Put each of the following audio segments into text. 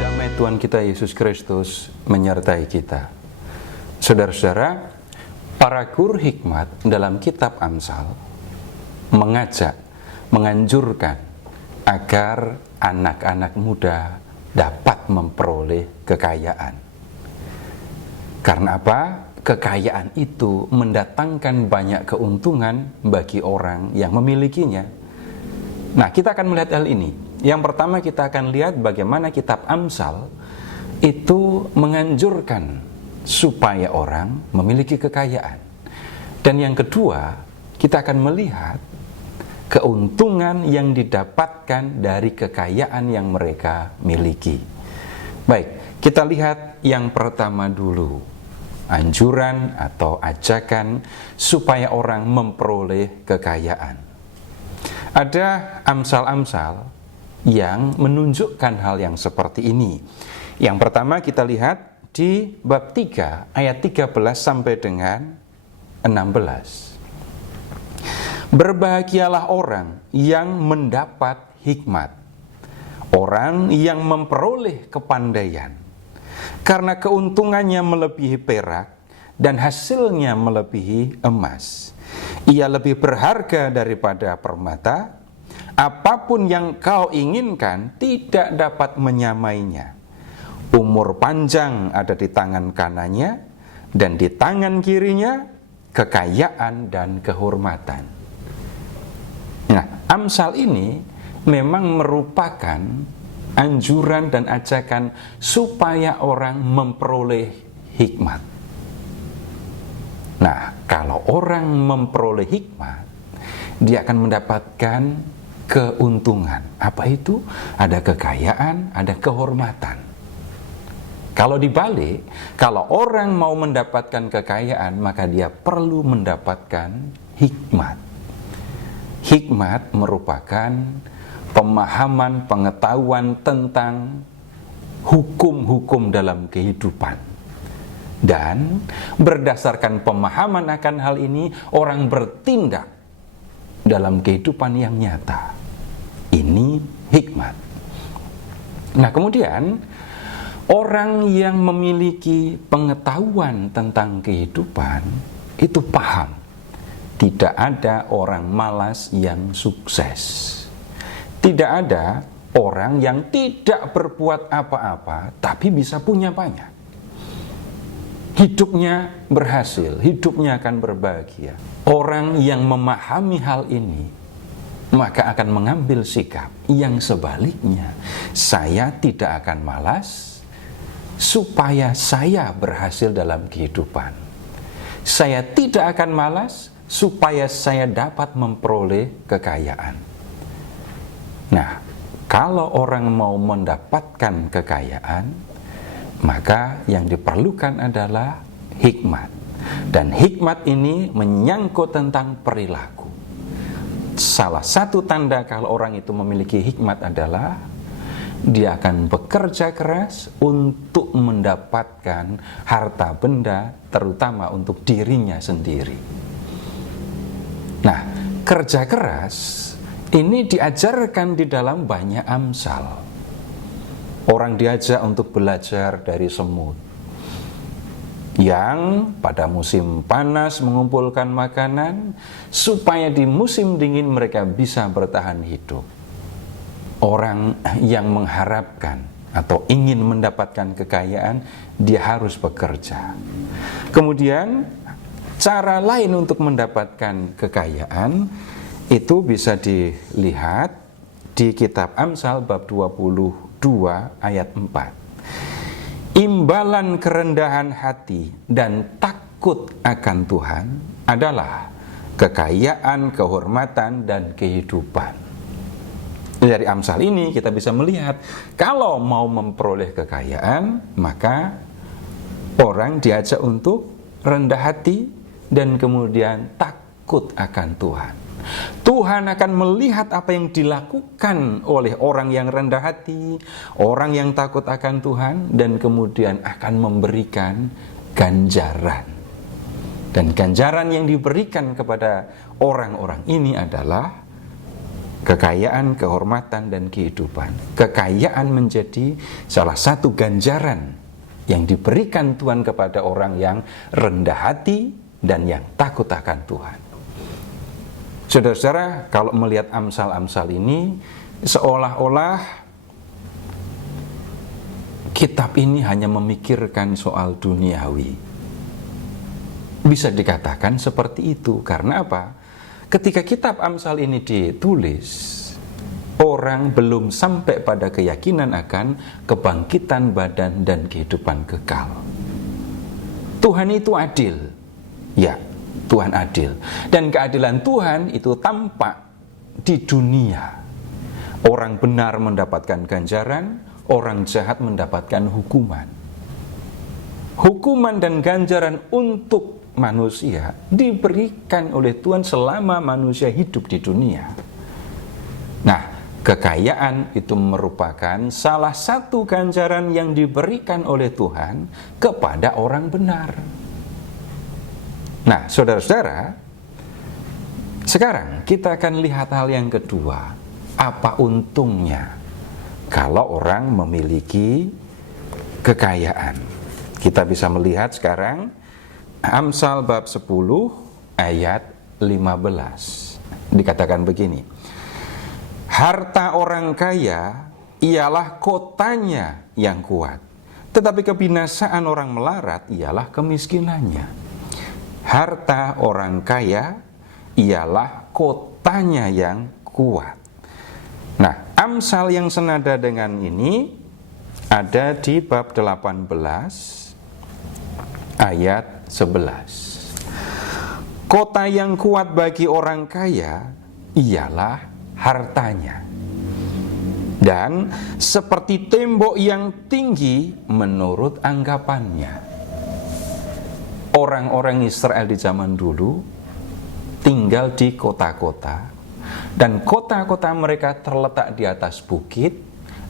Damai Tuhan kita Yesus Kristus menyertai kita. Saudara-saudara, para guru hikmat dalam kitab Amsal mengajak, menganjurkan agar anak-anak muda dapat memperoleh kekayaan. Karena apa? Kekayaan itu mendatangkan banyak keuntungan bagi orang yang memilikinya. Nah, kita akan melihat hal ini. Yang pertama, kita akan lihat bagaimana kitab Amsal itu menganjurkan supaya orang memiliki kekayaan. Dan yang kedua, kita akan melihat keuntungan yang didapatkan dari kekayaan yang mereka miliki. Baik, kita lihat yang pertama dulu. Anjuran atau ajakan supaya orang memperoleh kekayaan. Ada amsal-amsal yang menunjukkan hal yang seperti ini. Yang pertama kita lihat di bab 3 ayat 13 sampai dengan 16. Berbahagialah orang yang mendapat hikmat, orang yang memperoleh kepandaian, karena keuntungannya melebihi perak dan hasilnya melebihi emas. Ia lebih berharga daripada permata. Apapun yang kau inginkan tidak dapat menyamainya. Umur panjang ada di tangan kanannya, dan di tangan kirinya kekayaan dan kehormatan. Nah, Amsal ini memang merupakan anjuran dan ajakan supaya orang memperoleh hikmat. Nah, kalau orang memperoleh hikmat, dia akan mendapatkan keuntungan. Apa itu? Ada kekayaan, ada kehormatan. Kalau dibalik, kalau orang mau mendapatkan kekayaan, maka dia perlu mendapatkan hikmat. Hikmat merupakan pemahaman, pengetahuan tentang hukum-hukum dalam kehidupan. Dan berdasarkan pemahaman akan hal ini, orang bertindak dalam kehidupan yang nyata. Ini hikmat. Nah, kemudian orang yang memiliki pengetahuan tentang kehidupan itu paham. Tidak ada orang malas yang sukses. Tidak ada orang yang tidak berbuat apa-apa tapi bisa punya banyak. Hidupnya berhasil, hidupnya akan berbahagia. Orang yang memahami hal ini maka akan mengambil sikap yang sebaliknya. Saya tidak akan malas supaya saya berhasil dalam kehidupan. Saya tidak akan malas supaya saya dapat memperoleh kekayaan. Nah, kalau orang mau mendapatkan kekayaan, maka yang diperlukan adalah hikmat. Dan hikmat ini menyangkut tentang perilaku. Salah satu tanda kalau orang itu memiliki hikmat adalah dia akan bekerja keras untuk mendapatkan harta benda, terutama untuk dirinya sendiri. Nah, kerja keras ini diajarkan di dalam banyak amsal. Orang diajak untuk belajar dari semut yang pada musim panas mengumpulkan makanan supaya di musim dingin mereka bisa bertahan hidup. Orang yang mengharapkan atau ingin mendapatkan kekayaan, dia harus bekerja. Kemudian cara lain untuk mendapatkan kekayaan itu bisa dilihat di kitab Amsal bab 22 ayat 4. Imbalan kerendahan hati dan takut akan Tuhan adalah kekayaan, kehormatan, dan kehidupan. Dari Amsal ini kita bisa melihat kalau mau memperoleh kekayaan, maka orang diajak untuk rendah hati dan kemudian takut akan Tuhan. Tuhan akan melihat apa yang dilakukan oleh orang yang rendah hati, orang yang takut akan Tuhan, dan kemudian akan memberikan ganjaran. Dan ganjaran yang diberikan kepada orang-orang ini adalah kekayaan, kehormatan, dan kehidupan. Kekayaan menjadi salah satu ganjaran yang diberikan Tuhan kepada orang yang rendah hati dan yang takut akan Tuhan. Saudara-saudara, kalau melihat Amsal-Amsal ini, seolah-olah kitab ini hanya memikirkan soal duniawi. Bisa dikatakan seperti itu, karena apa? Ketika kitab Amsal ini ditulis, orang belum sampai pada keyakinan akan kebangkitan badan dan kehidupan kekal. Tuhan itu adil. Ya, Tuhan adil. Dan keadilan Tuhan itu tampak di dunia. Orang benar mendapatkan ganjaran, orang jahat mendapatkan hukuman. Hukuman dan ganjaran untuk manusia diberikan oleh Tuhan selama manusia hidup di dunia. Nah, kekayaan itu merupakan salah satu ganjaran yang diberikan oleh Tuhan kepada orang benar. Nah, saudara-saudara, sekarang kita akan lihat hal yang kedua. Apa untungnya kalau orang memiliki kekayaan? Kita bisa melihat sekarang Amsal bab 10 ayat 15. Dikatakan begini: harta orang kaya ialah kotanya yang kuat, tetapi kebinasaan orang melarat ialah kemiskinannya. Harta orang kaya ialah kotanya yang kuat. Nah, Amsal yang senada dengan ini ada di bab 18 ayat 11. Kota yang kuat bagi orang kaya ialah hartanya, dan seperti tembok yang tinggi menurut anggapannya. Orang-orang Israel di zaman dulu tinggal di kota-kota, dan kota-kota mereka terletak di atas bukit,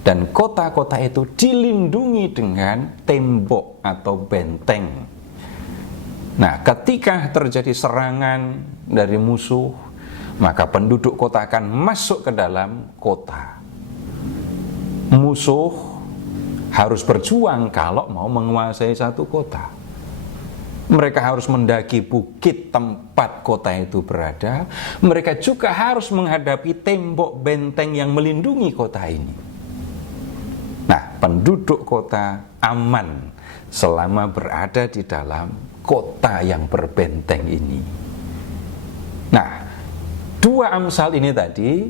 dan kota-kota itu dilindungi dengan tembok atau benteng. Nah, ketika terjadi serangan dari musuh, maka penduduk kota akan masuk ke dalam kota. Musuh harus berjuang kalau mau menguasai satu kota. Mereka harus mendaki bukit tempat kota itu berada. Mereka juga harus menghadapi tembok benteng yang melindungi kota ini. Nah, penduduk kota aman selama berada di dalam kota yang berbenteng ini. Nah, dua Amsal ini tadi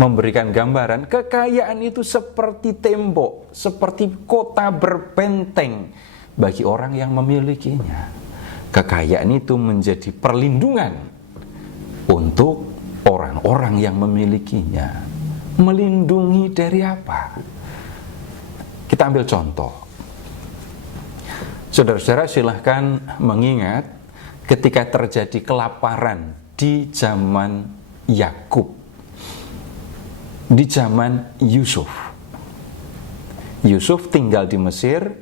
memberikan gambaran kekayaan itu seperti tembok, seperti kota berbenteng bagi orang yang memilikinya. Kekayaan itu menjadi perlindungan untuk orang-orang yang memilikinya. Melindungi dari apa? Kita ambil contoh. Saudara-saudara, silahkan mengingat ketika terjadi kelaparan di zaman Yakub, di zaman Yusuf. Yusuf tinggal di Mesir,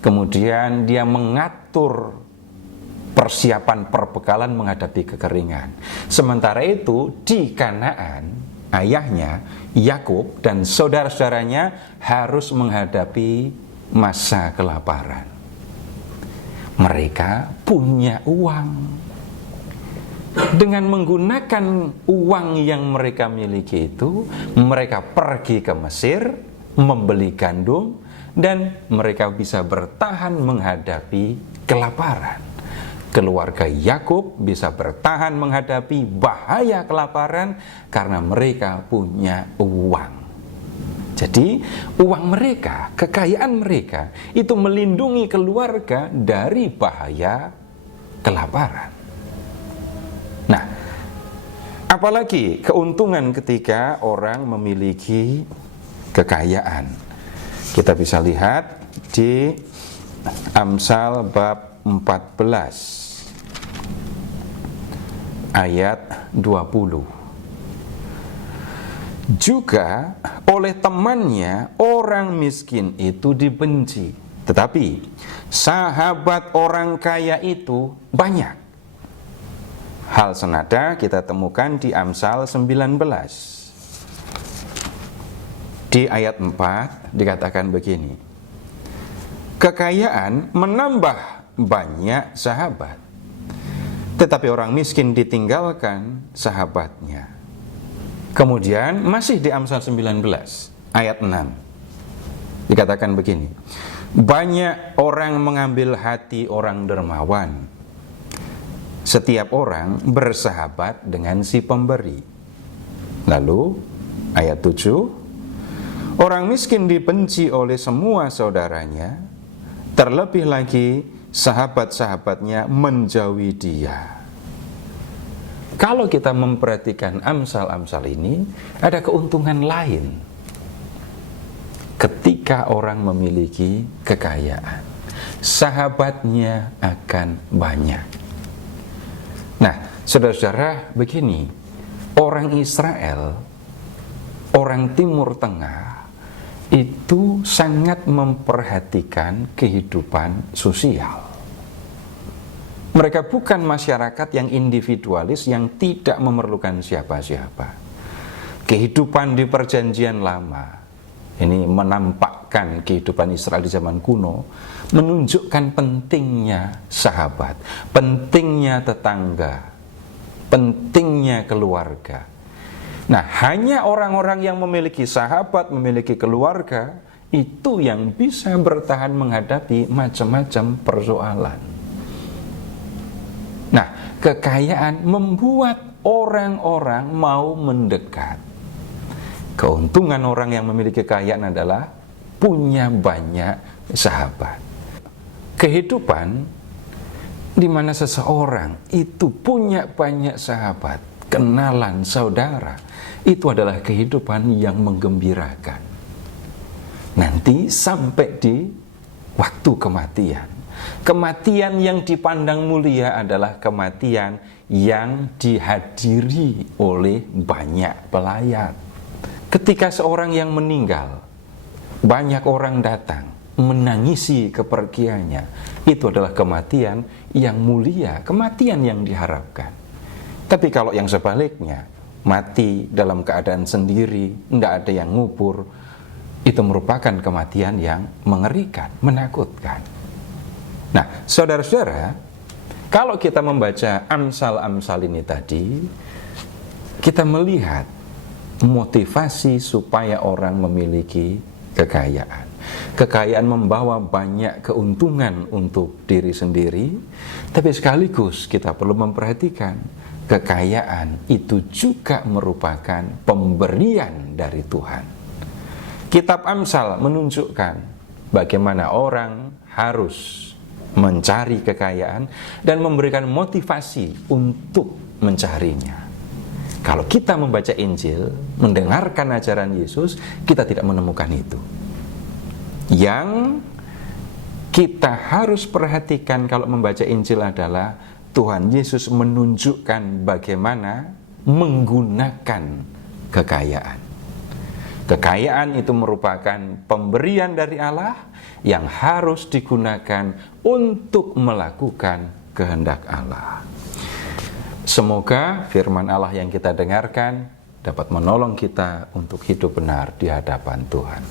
kemudian dia mengatur persiapan perbekalan menghadapi kekeringan. Sementara itu di Kanaan, ayahnya Yakub dan saudara-saudaranya harus menghadapi masa kelaparan. Mereka punya uang. Dengan menggunakan uang yang mereka miliki itu, mereka pergi ke Mesir, membeli gandum, dan mereka bisa bertahan menghadapi kelaparan. Keluarga Yakub bisa bertahan menghadapi bahaya kelaparan karena mereka punya uang. Jadi uang mereka, kekayaan mereka itu melindungi keluarga dari bahaya kelaparan. Nah, apalagi keuntungan ketika orang memiliki kekayaan. Kita bisa lihat di Amsal bab 14 ayat 20. Juga oleh temannya orang miskin itu dibenci, tetapi sahabat orang kaya itu banyak. Hal senada kita temukan di Amsal 19 Di ayat 4 dikatakan begini, kekayaan menambah banyak sahabat, tetapi orang miskin ditinggalkan sahabatnya. Kemudian masih di Amsal 19 ayat 6 dikatakan begini, banyak orang mengambil hati orang dermawan, setiap orang bersahabat dengan si pemberi. Lalu ayat 7, orang miskin dibenci oleh semua saudaranya, terlebih lagi sahabat-sahabatnya menjauhi dia. Kalau kita memperhatikan Amsal-Amsal ini, ada keuntungan lain. Ketika orang memiliki kekayaan, sahabatnya akan banyak. Nah, saudara-saudara, begini, orang Israel, orang Timur Tengah, itu sangat memperhatikan kehidupan sosial. Mereka bukan masyarakat yang individualis, yang tidak memerlukan siapa-siapa. Kehidupan di Perjanjian Lama, ini menampakkan kehidupan Israel di zaman kuno, menunjukkan pentingnya sahabat, pentingnya tetangga, pentingnya keluarga. Nah, hanya orang-orang yang memiliki sahabat, memiliki keluarga, itu yang bisa bertahan menghadapi macam-macam persoalan. Nah, kekayaan membuat orang-orang mau mendekat. Keuntungan orang yang memiliki kekayaan adalah punya banyak sahabat. Kehidupan di mana seseorang itu punya banyak sahabat, kenalan, saudara, itu adalah kehidupan yang menggembirakan. Nanti sampai di waktu kematian. Kematian yang dipandang mulia adalah kematian yang dihadiri oleh banyak pelayat. Ketika seorang yang meninggal, banyak orang datang menangisi kepergiannya. Itu adalah kematian yang mulia, kematian yang diharapkan. Tapi kalau yang sebaliknya, mati dalam keadaan sendiri, tidak ada yang ngubur, itu merupakan kematian yang mengerikan, menakutkan. Nah, saudara-saudara, kalau kita membaca Amsal-Amsal ini tadi, kita melihat motivasi supaya orang memiliki kekayaan. Kekayaan membawa banyak keuntungan untuk diri sendiri, tapi sekaligus kita perlu memperhatikan kekayaan itu juga merupakan pemberian dari Tuhan. Kitab Amsal menunjukkan bagaimana orang harus mencari kekayaan dan memberikan motivasi untuk mencarinya. Kalau kita membaca Injil, mendengarkan ajaran Yesus, kita tidak menemukan itu. Yang kita harus perhatikan kalau membaca Injil adalah Tuhan Yesus menunjukkan bagaimana menggunakan kekayaan. Kekayaan itu merupakan pemberian dari Allah yang harus digunakan untuk melakukan kehendak Allah. Semoga firman Allah yang kita dengarkan dapat menolong kita untuk hidup benar di hadapan Tuhan.